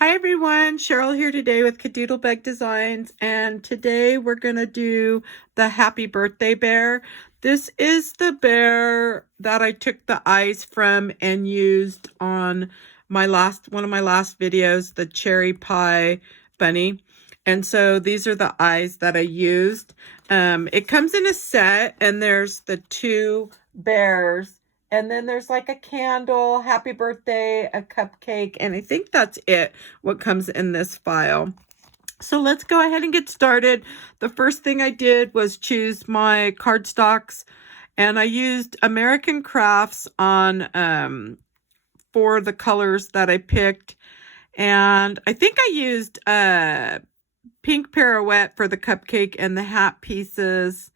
Hi everyone, Cheryl here today with KaDoodle Bug Designs, and today we're going to do the Happy Birthday Bear. This is the bear that I took the eyes from and used on one of my last videos, the cherry pie bunny. And so these are the eyes that I used. It comes in a set, and there's the two bears. And then there's like a candle, happy birthday, a cupcake, and I think that's it, what comes in this file. So let's go ahead and get started. The first thing I did was choose my cardstocks, and I used American Crafts on for the colors that I picked. And I think I used pink pirouette for the cupcake and the hat pieces,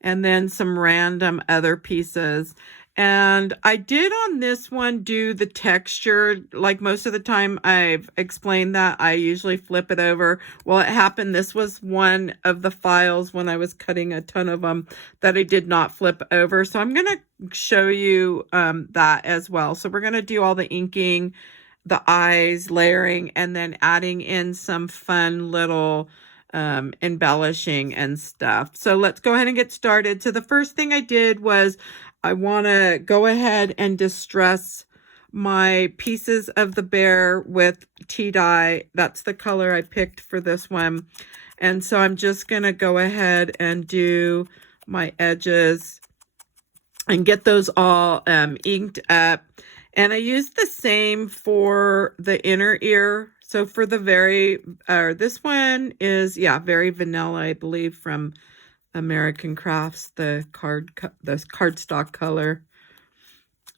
and then some random other pieces. And I did on this one do the texture. Like most of the time I've explained that I usually flip it over. Well, it happened this was one of the files when I was cutting a ton of them that I did not flip over. So I'm going to show you that as well. So we're going to do all the inking, the eyes, layering, and then adding in some fun little embellishing and stuff. So let's go ahead and get started. So the first thing I did was I want to go ahead and distress my pieces of the bear with tea dye. That's the color I picked for this one. And so I'm just going to go ahead and do my edges and get those all inked up. And I used the same for the inner ear. So for the this one is, yeah, very vanilla, I believe, from American Crafts, the cardstock color.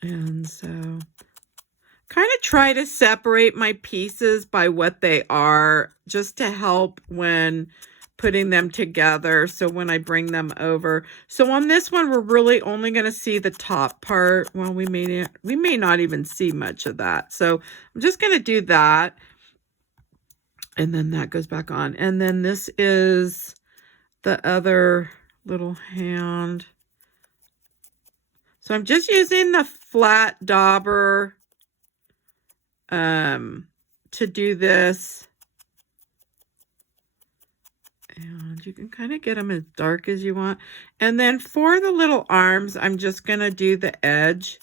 And so kind of try to separate my pieces by what they are, just to help when putting them together, so when I bring them over. So on this one, we're really only going to see the top part. Well, we may not even see much of that. So I'm just going to do that. And then that goes back on. And then this is the other little hand. So I'm just using the flat dauber to do this. And you can kind of get them as dark as you want. And then for the little arms, I'm just going to do the edge.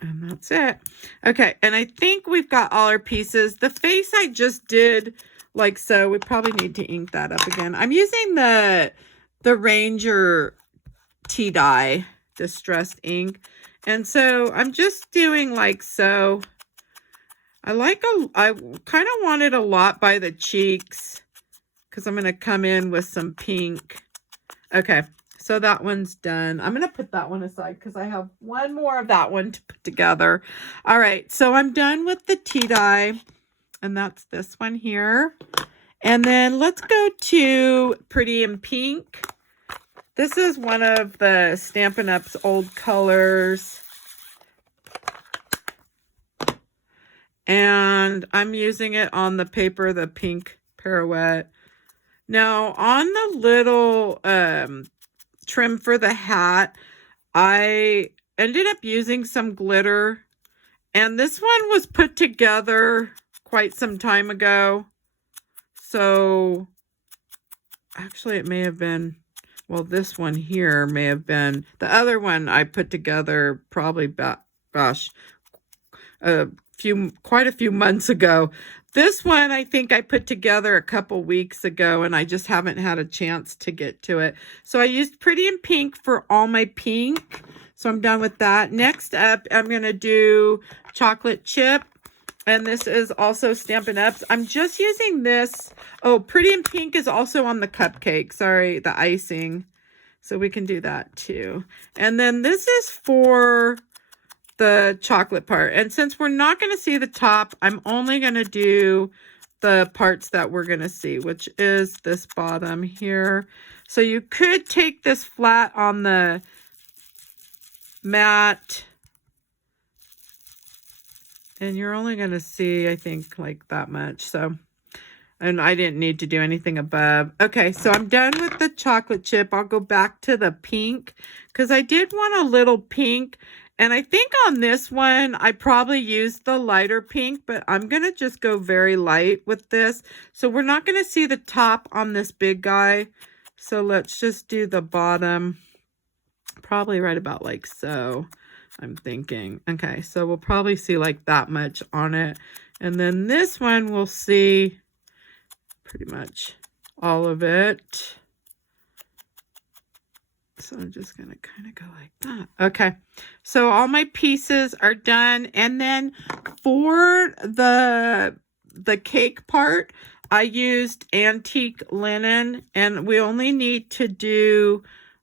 And that's it. Okay, and I think we've got all our pieces. The face I just did like so. We probably need to ink that up again. I'm using the Ranger tea dye distressed ink. And so I'm just doing like so. I kind of wanted a lot by the cheeks because I'm going to come in with some pink. Okay, so that one's done. I'm going to put that one aside because I have one more of that one to put together. All right, so I'm done with the tea dye, and that's this one here. And then let's go to Pretty in Pink. This is one of the Stampin' Up's old colors. And I'm using it on the paper, the pink pirouette. Now, on the little trim for the hat, I ended up using some glitter. And this one was put together quite some time ago. So, actually, it may have been, well, this one here may have been, the other one I put together probably about, gosh, quite a few months ago. This one I think I put together a couple weeks ago, and I just haven't had a chance to get to it. So I used Pretty in Pink for all my pink. So I'm done with that. Next up, I'm going to do Chocolate Chip. And this is also Stampin' Up's. I'm just using this. Oh, Pretty in Pink is also on the cupcake. Sorry, the icing. So we can do that too. And then this is for the chocolate part. And since we're not going to see the top, I'm only going to do the parts that we're going to see, which is this bottom here. So you could take this flat on the mat, and you're only going to see, I think, like that much. So, and I didn't need to do anything above. Okay, so I'm done with the chocolate chip. I'll go back to the pink because I did want a little pink. And I think on this one, I probably used the lighter pink, but I'm going to just go very light with this. So we're not going to see the top on this big guy. So let's just do the bottom, probably right about like so, I'm thinking. Okay, so we'll probably see like that much on it. And then this one, we'll see pretty much all of it. So I'm just going to kind of go like that. Okay, so all my pieces are done. And then for the cake part, I used antique linen, and we only need to do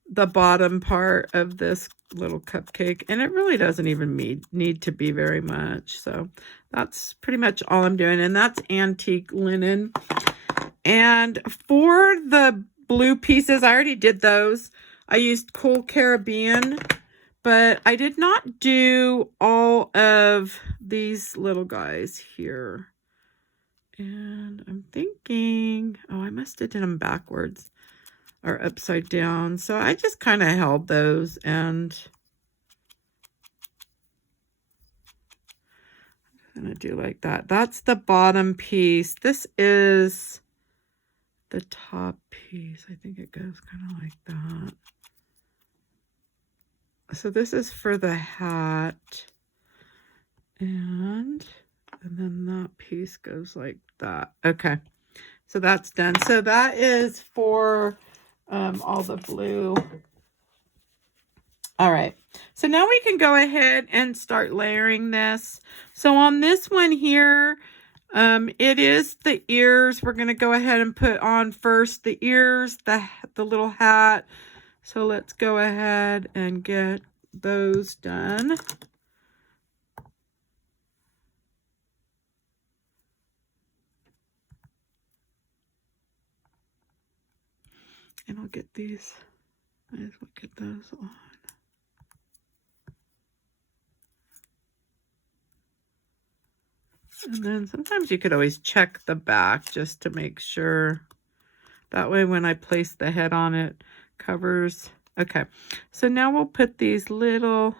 the bottom part of this little cupcake, and it really doesn't even need to be very much. So that's pretty much all I'm doing, and that's antique linen. And for the blue pieces, I already did those. I used Cool Caribbean, but I did not do all of these little guys here. And I'm thinking, oh, I must have done them backwards or upside down. So I just kind of held those, and I'm going to do like that. That's the bottom piece. This is the top piece. I think it goes kind of like that. So this is for the hat, and then that piece goes like that. Okay, so that's done. So that is for all the blue. All right, so now we can go ahead and start layering this. So on this one here, it is the ears. We're going to go ahead and put on first the ears, the little hat. So let's go ahead and get those done. And I'll get these, might as well get those on. And then sometimes you could always check the back just to make sure. That way when I place the head on, it covers. Okay, so now we'll put these little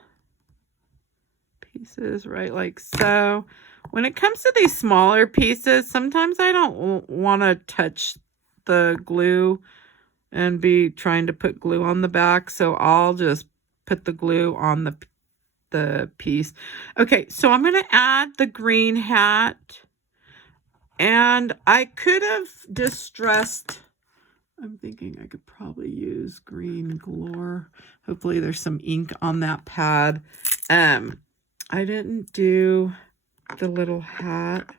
pieces right like so. When it comes to these smaller pieces, sometimes I don't want to touch the glue and be trying to put glue on the back, so I'll just put the glue on the piece. Okay, so I'm going to add the green hat, and I could have distressed, I'm thinking I could probably use green galore. Hopefully there's some ink on that pad. I didn't do the little hat,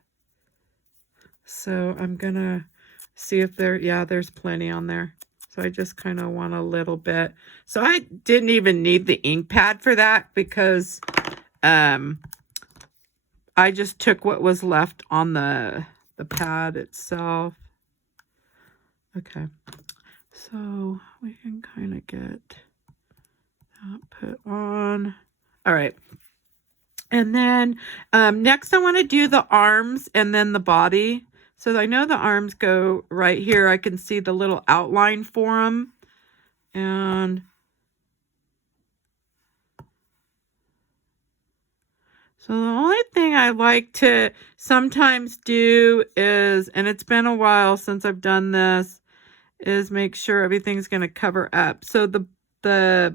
so I'm gonna see if there's plenty on there. So I just kind of want a little bit. So I didn't even need the ink pad for that, because I just took what was left on the pad itself. Okay, so we can kind of get that put on. All right. And then next I want to do the arms and then the body. So I know the arms go right here. I can see the little outline for them. And so the only thing I like to sometimes do is, and it's been a while since I've done this, is make sure everything's going to cover up. So the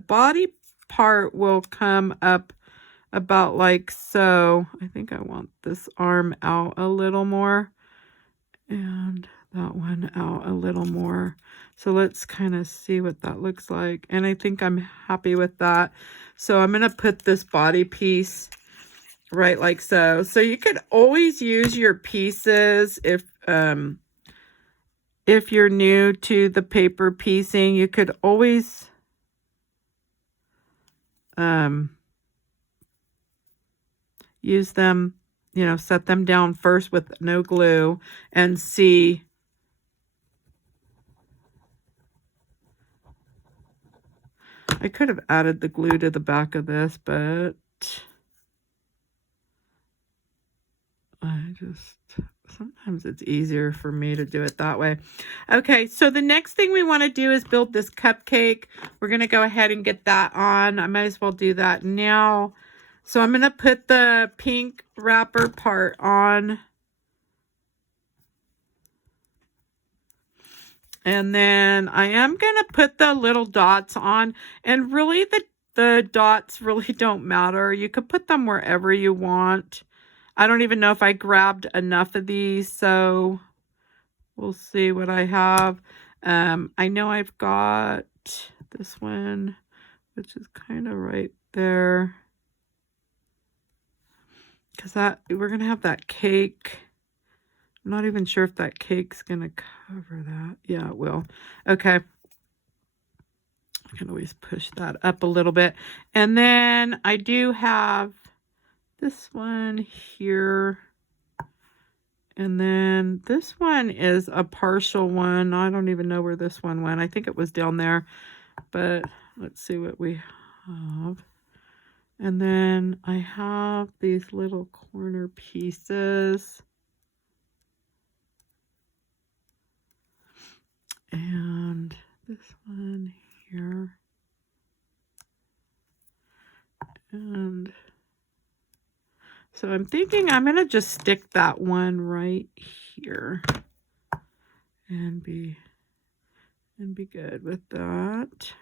body part will come up about like so. I think I want this arm out a little more, and that one out a little more. So let's kind of see what that looks like. And I think I'm happy with that. So I'm going to put this body piece right like so. So you could always use your pieces if you're new to the paper piecing. You could always use them, set them down first with no glue and see. I could have added the glue to the back of this, but sometimes it's easier for me to do it that way. Okay, so the next thing we want to do is build this cupcake. We're going to go ahead and get that on. I might as well do that now. So I'm going to put the pink wrapper part on. And then I am going to put the little dots on. And really, the dots really don't matter. You could put them wherever you want. I don't even know if I grabbed enough of these, so we'll see what I have. I know I've got this one, which is kind of right there. Because we're going to have that cake. I'm not even sure if that cake's going to cover that. Yeah, it will. Okay. I can always push that up a little bit. And then I do have this one here. And then this one is a partial one. I don't even know where this one went. I think it was down there. But let's see what we have. And then I have these little corner pieces. And this one here. And so I'm thinking I'm going to just stick that one right here and be good with that.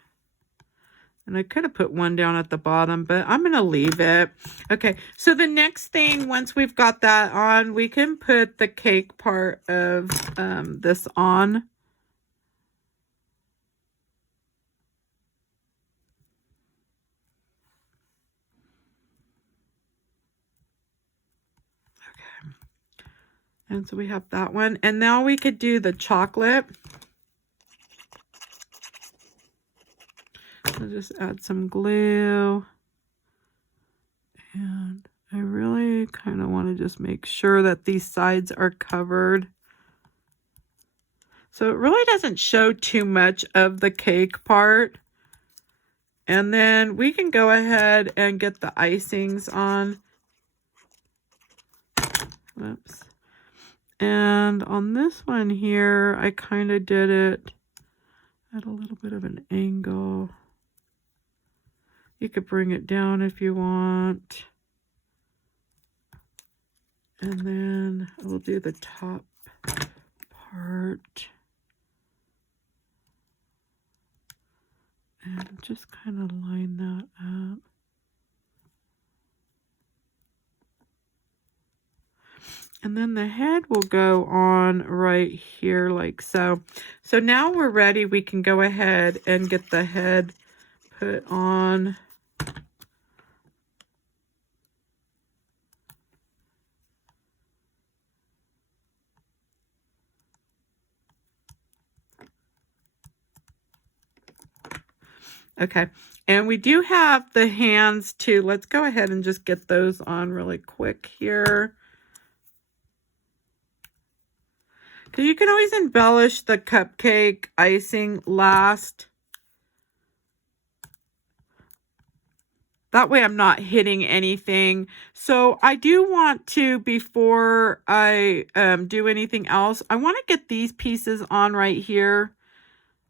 And I could have put one down at the bottom, but I'm going to leave it. Okay, so the next thing, once we've got that on, we can put the cake part of this on. Okay, and so we have that one. And now we could do the chocolate. I'll just add some glue. And I really kind of want to just make sure that these sides are covered. So it really doesn't show too much of the cake part. And then we can go ahead and get the icings on. Whoops. And on this one here, I kind of did it at a little bit of an angle. You could bring it down if you want. And then we'll do the top part. And just kind of line that up. And then the head will go on right here like so. So now we're ready. We can go ahead and get the head put on. Okay, and we do have the hands too. Let's go ahead and just get those on really quick here. Because you can always embellish the cupcake icing last. That way I'm not hitting anything. So I do want to, before I do anything else, I want to get these pieces on right here.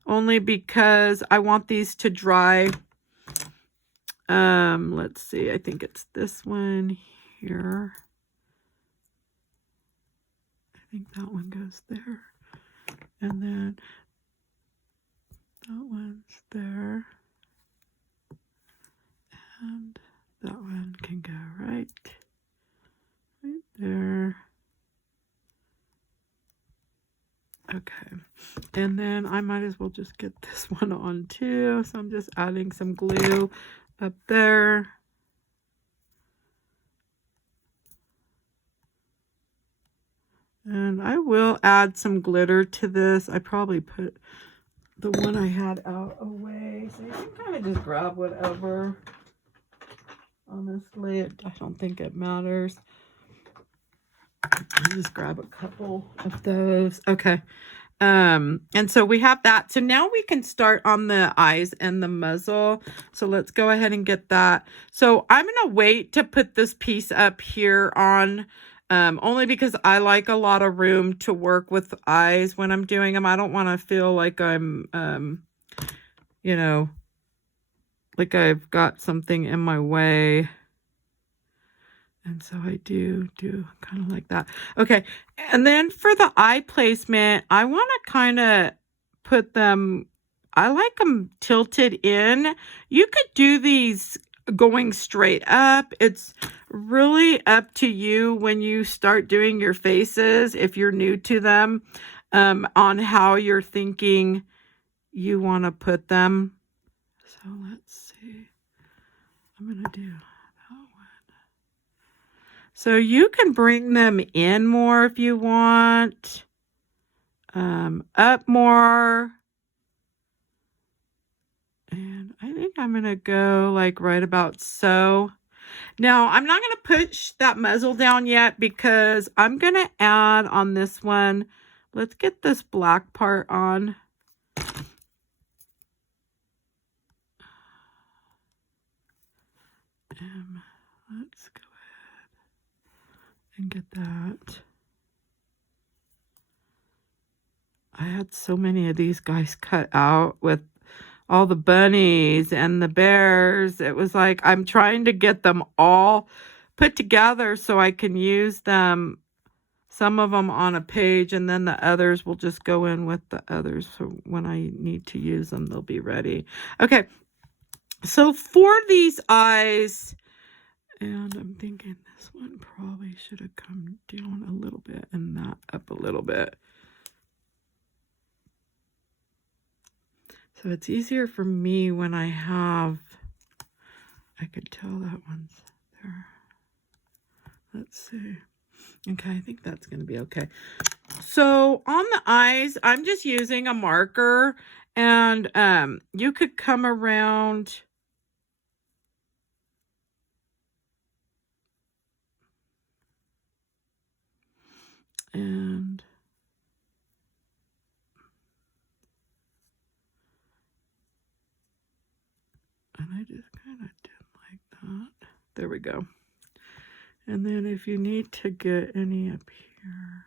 Only because I want these to dry. Let's see. I think it's this one here. I think that one goes there. And then that one's there. And that one can go right there. Okay, and then I might as well just get this one on too. So I'm just adding some glue up there. And I will add some glitter to this. I probably put the one I had out away. So you can kind of just grab whatever. Honestly, I don't think it matters. I'll just grab a couple of those. Okay. And so we have that. So now we can start on the eyes and the muzzle. So let's go ahead and get that. So I'm going to wait to put this piece up here on, only because I like a lot of room to work with eyes when I'm doing them. I don't want to feel like I'm, you know, like I've got something in my way. And so I do kind of like that. Okay, and then for the eye placement, I want to kind of put them, I like them tilted in. You could do these going straight up. It's really up to you when you start doing your faces, if you're new to them, on how you're thinking you want to put them. So let's see. I'm going to do that one. So you can bring them in more if you want, up more. And I think I'm going to go like right about so. Now, I'm not going to push that muzzle down yet because I'm going to add on this one. Let's get this black part on. Let's go ahead and get that. I had so many of these guys cut out with all the bunnies and the bears. It was like I'm trying to get them all put together so I can use them, some of them on a page, and then the others will just go in with the others. So when I need to use them, they'll be ready. Okay, so for these eyes, and I'm thinking this one probably should have come down a little bit and that up a little bit. So it's easier for me when I have, I could tell that one's there. Let's see. Okay, I think that's going to be okay. So on the eyes, I'm just using a marker, and you could come around and I just kind of did like that. There we go. And then if you need to get any up here,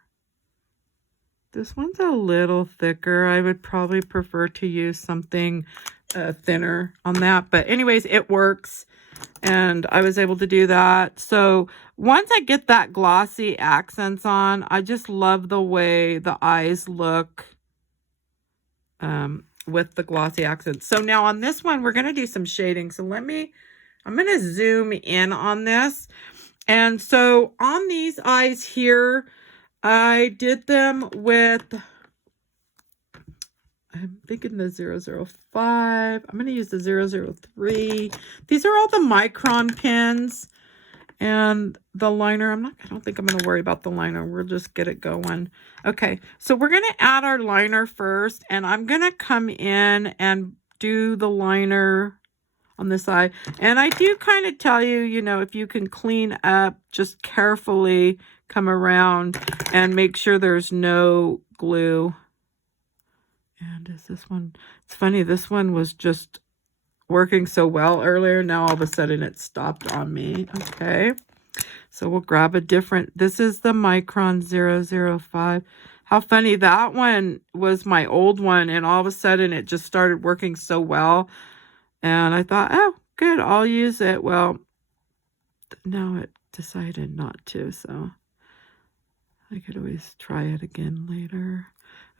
this one's a little thicker. I would probably prefer to use something thinner on that. But anyways, it works. And I was able to do that. So once I get that glossy accents on, I just love the way the eyes look with the glossy accents. So now on this one, we're going to do some shading. So I'm going to zoom in on this. And so on these eyes here, I did them with, I'm thinking the 005. I'm going to use the 003. These are all the micron pins. And the liner, I don't think I'm going to worry about the liner. We'll just get it going. Okay, so we're going to add our liner first. And I'm going to come in and do the liner on this side. And I do kind of tell you, you know, if you can clean up, just carefully come around and make sure there's no glue. And is this one, it's funny, this one was just working so well earlier. Now all of a sudden it stopped on me. Okay, so we'll grab a different, this is the micron 005. How funny, that one was my old one, and all of a sudden it just started working so well. And I thought, oh, good, I'll use it. Well, now it decided not to, so I could always try it again later.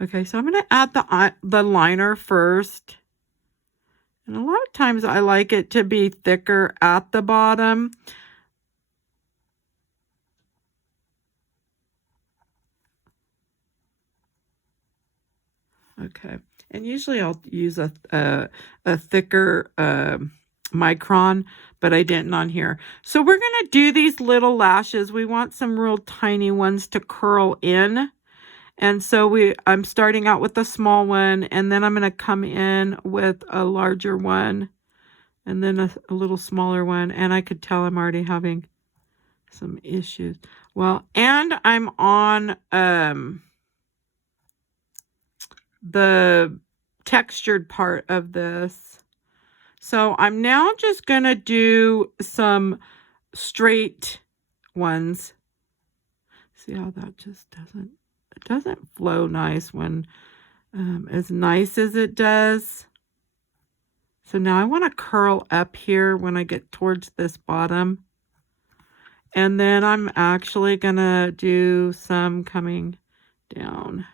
Okay, so I'm going to add the liner first. And a lot of times I like it to be thicker at the bottom. Okay, and usually I'll use a thicker micron, but I didn't on here. So we're going to do these little lashes. We want some real tiny ones to curl in. And so I'm starting out with a small one, and then I'm going to come in with a larger one, and then a little smaller one. And I could tell I'm already having some issues. Well, and I'm on the textured part of this. So I'm now just going to do some straight ones. See how that just doesn't flow nice when as nice as it does. So now I want to curl up here when I get towards this bottom. And then I'm actually gonna do some coming down.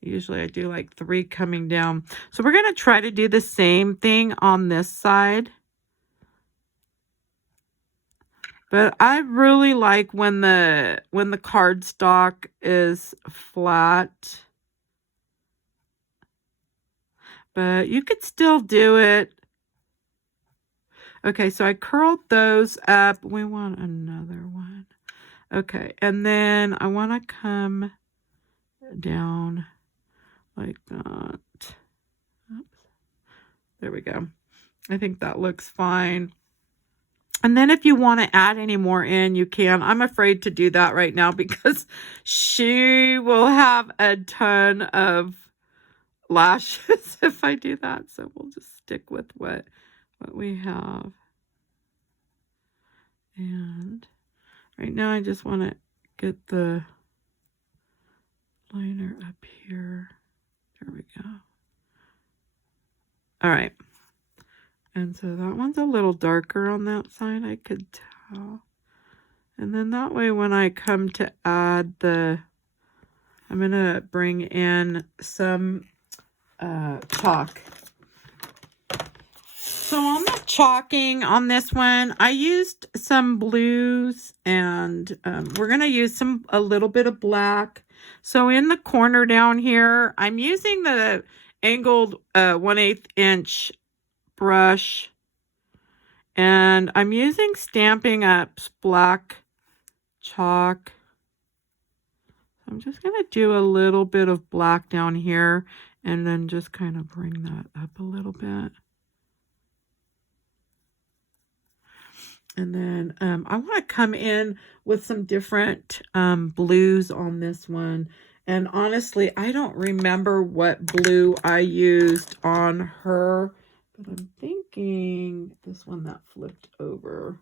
Usually I do like 3 coming down. So we're gonna try to do the same thing on this side. But I really like when the cardstock is flat. But you could still do it. Okay, so I curled those up. We want another one. Okay, and then I want to come down like that. Oops. There we go. I think that looks fine. And then if you want to add any more in, you can. I'm afraid to do that right now because she will have a ton of lashes if I do that. So we'll just stick with what we have. And right now I just want to get the liner up here. There we go. All right. And so that one's a little darker on that side, I could tell. And then that way when I come to add I'm going to bring in some chalk. So on the chalking on this one, I used some blues and we're going to use a little bit of black. So in the corner down here, I'm using the angled 1/8 inch brush, and I'm using stampinUp's black chalk. I'm just going to do a little bit of black down here and then just kind of bring that up a little bit. And then I want to come in with some different blues on this one. And honestly, I don't remember what blue I used on her, but I'm thinking this one that flipped over.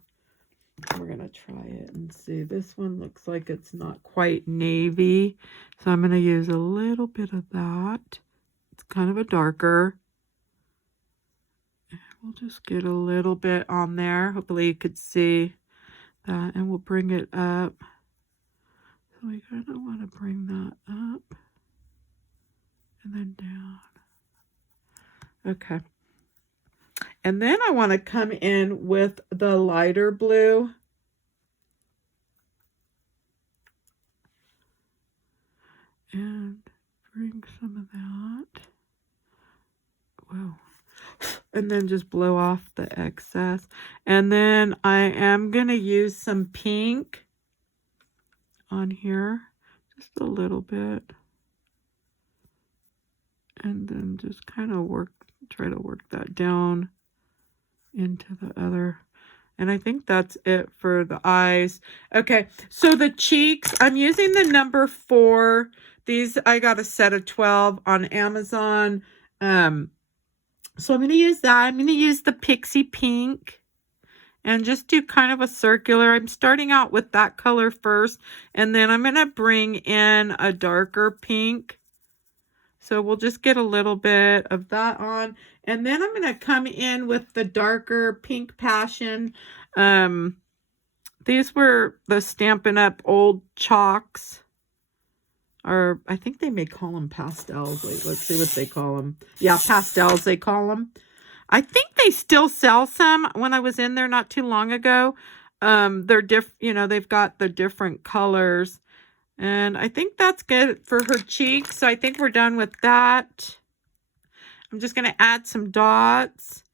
We're going to try it and see. This one looks like it's not quite navy. So I'm going to use a little bit of that. It's kind of a darker. We'll just get a little bit on there. Hopefully you could see that. And we'll bring it up. So we kind of want to bring that up. And then down. Okay. And then I want to come in with the lighter blue. And bring some of that. Wow. And then just blow off the excess. And then I am going to use some pink on here. Just a little bit. And then just kind of try to work that down into the other. And I think that's it for the eyes. Okay, so the cheeks, I'm using the number 4. These, I got a set of 12 on Amazon. So I'm going to use that. I'm going to use the Pixie Pink and just do kind of a circular. I'm starting out with that color first, and then I'm going to bring in a darker pink. So we'll just get a little bit of that on. And then I'm going to come in with the darker Pink Passion. These were the Stampin' Up! Old chalks. Or I think they may call them pastels. Wait, let's see what they call them. Yeah, pastels they call them. I think they still sell some. When I was in there not too long ago, they're they've got the different colors. And I think that's good for her cheeks. So I think we're done with that. I'm just going to add some dots.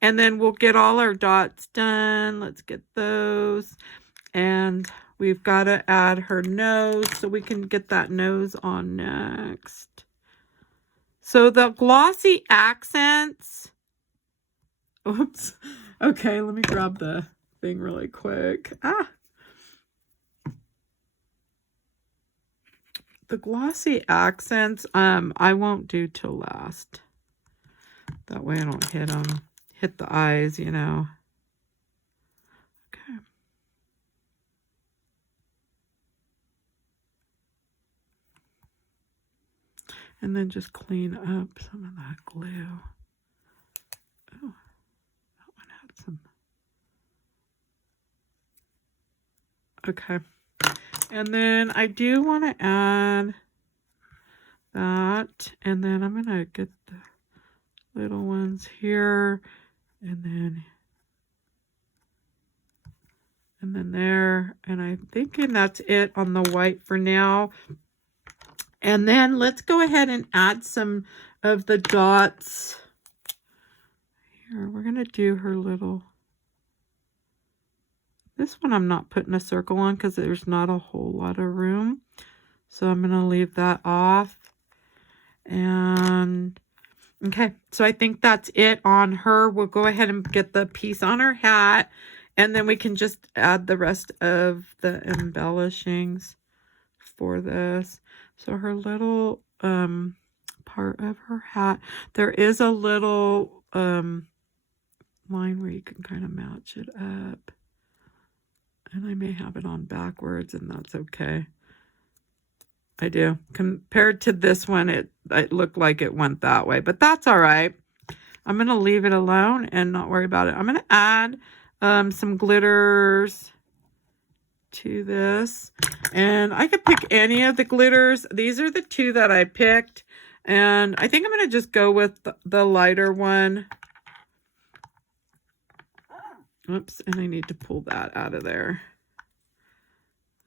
And then we'll get all our dots done. Let's get those. And we've got to add her nose. So we can get that nose on next. So the glossy accents. Oops. Okay, let me grab the thing really quick. The glossy accents, I won't do till last. That way I don't hit the eyes, Okay. And then just clean up some of that glue. Oh, that one had some. Okay. And then I do want to add that. And then I'm going to get the little ones here. And then there. And I'm thinking that's it on the white for now. And then let's go ahead and add some of the dots. Here, we're going to do her little... This one I'm not putting a circle on because there's not a whole lot of room. So I'm going to leave that off. And okay, so I think that's it on her. We'll go ahead and get the piece on her hat. And then we can just add the rest of the embellishings for this. So her little part of her hat, there is a little line where you can kind of match it up. And I may have it on backwards, and that's okay. I do. Compared to this one, it looked like it went that way, but that's all right. I'm going to leave it alone and not worry about it. I'm going to add some glitters to this, and I could pick any of the glitters. These are the two that I picked, and I think I'm going to just go with the lighter one. Oops, and I need to pull that out of there.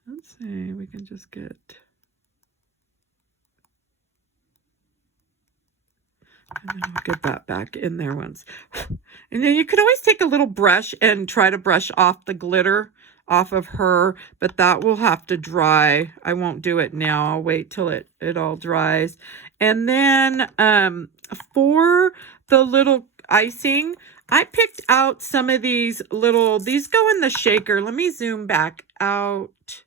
Let's see, we can just get... And then I'll get that back in there once. And then you could always take a little brush and try to brush off the glitter off of her, but that will have to dry. I won't do it now. I'll wait till it all dries. And then for the little icing, I picked out some of these little, these go in the shaker. Let me zoom back out.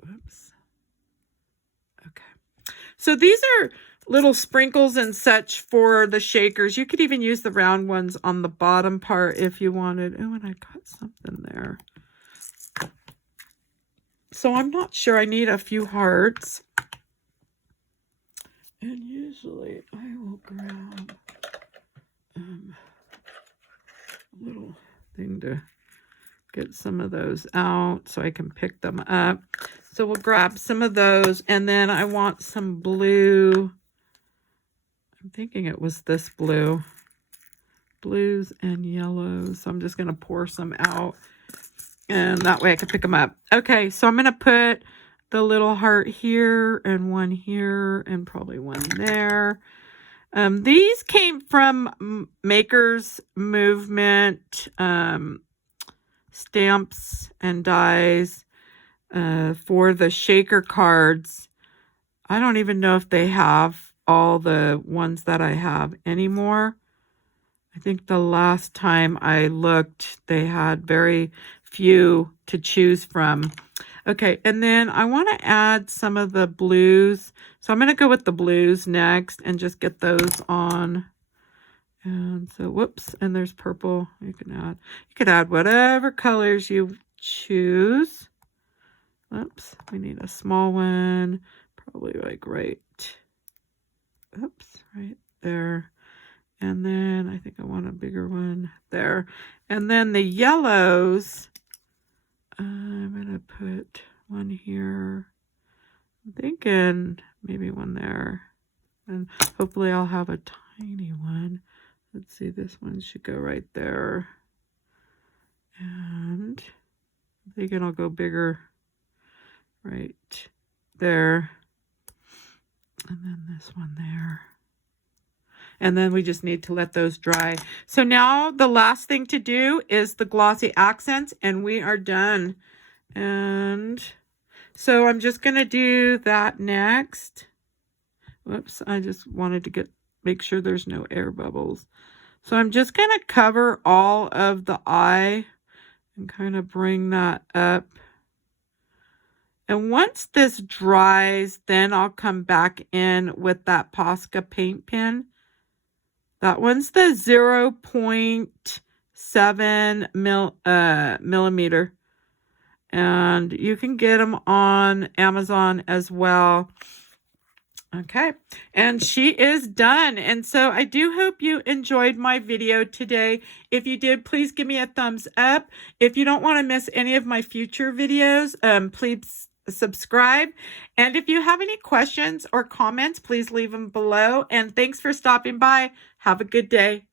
Whoops. Okay. So these are little sprinkles and such for the shakers. You could even use the round ones on the bottom part if you wanted. Oh, and I got something there. So I'm not sure. I need a few hearts. And usually I will grab a little thing to get some of those out so I can pick them up. So we'll grab some of those, and then I want some blue. I'm thinking it was this blue. Blues and yellows. So I'm just going to pour some out, and that way I can pick them up. Okay, so I'm going to put the little heart here and one here and probably one there. These came from Maker's Movement stamps and dies for the shaker cards. I don't even know if they have all the ones that I have anymore. I think the last time I looked, they had very few to choose from. Okay, and then I want to add some of the blues. So I'm going to go with the blues next and just get those on. And so, whoops, and there's purple. You could add whatever colors you choose. Oops, we need a small one, probably like right, oops, right there. And then I think I want a bigger one there. And then the yellows, I'm going to put one here. I'm thinking maybe one there. And hopefully I'll have a tiny one. Let's see, this one should go right there. And I'm thinking I'll go bigger right there. And then this one there. And then we just need to let those dry. So now the last thing to do is the glossy accents, and we are done. And so I'm just going to do that next. Whoops, I just wanted to make sure there's no air bubbles. So I'm just going to cover all of the eye and kind of bring that up. And once this dries, then I'll come back in with that Posca paint pen. That one's the 0.7 millimeter. And you can get them on Amazon as well. Okay, and she is done. And so I do hope you enjoyed my video today. If you did, please give me a thumbs up. If you don't want to miss any of my future videos, please subscribe. And if you have any questions or comments, please leave them below. And thanks for stopping by. Have a good day.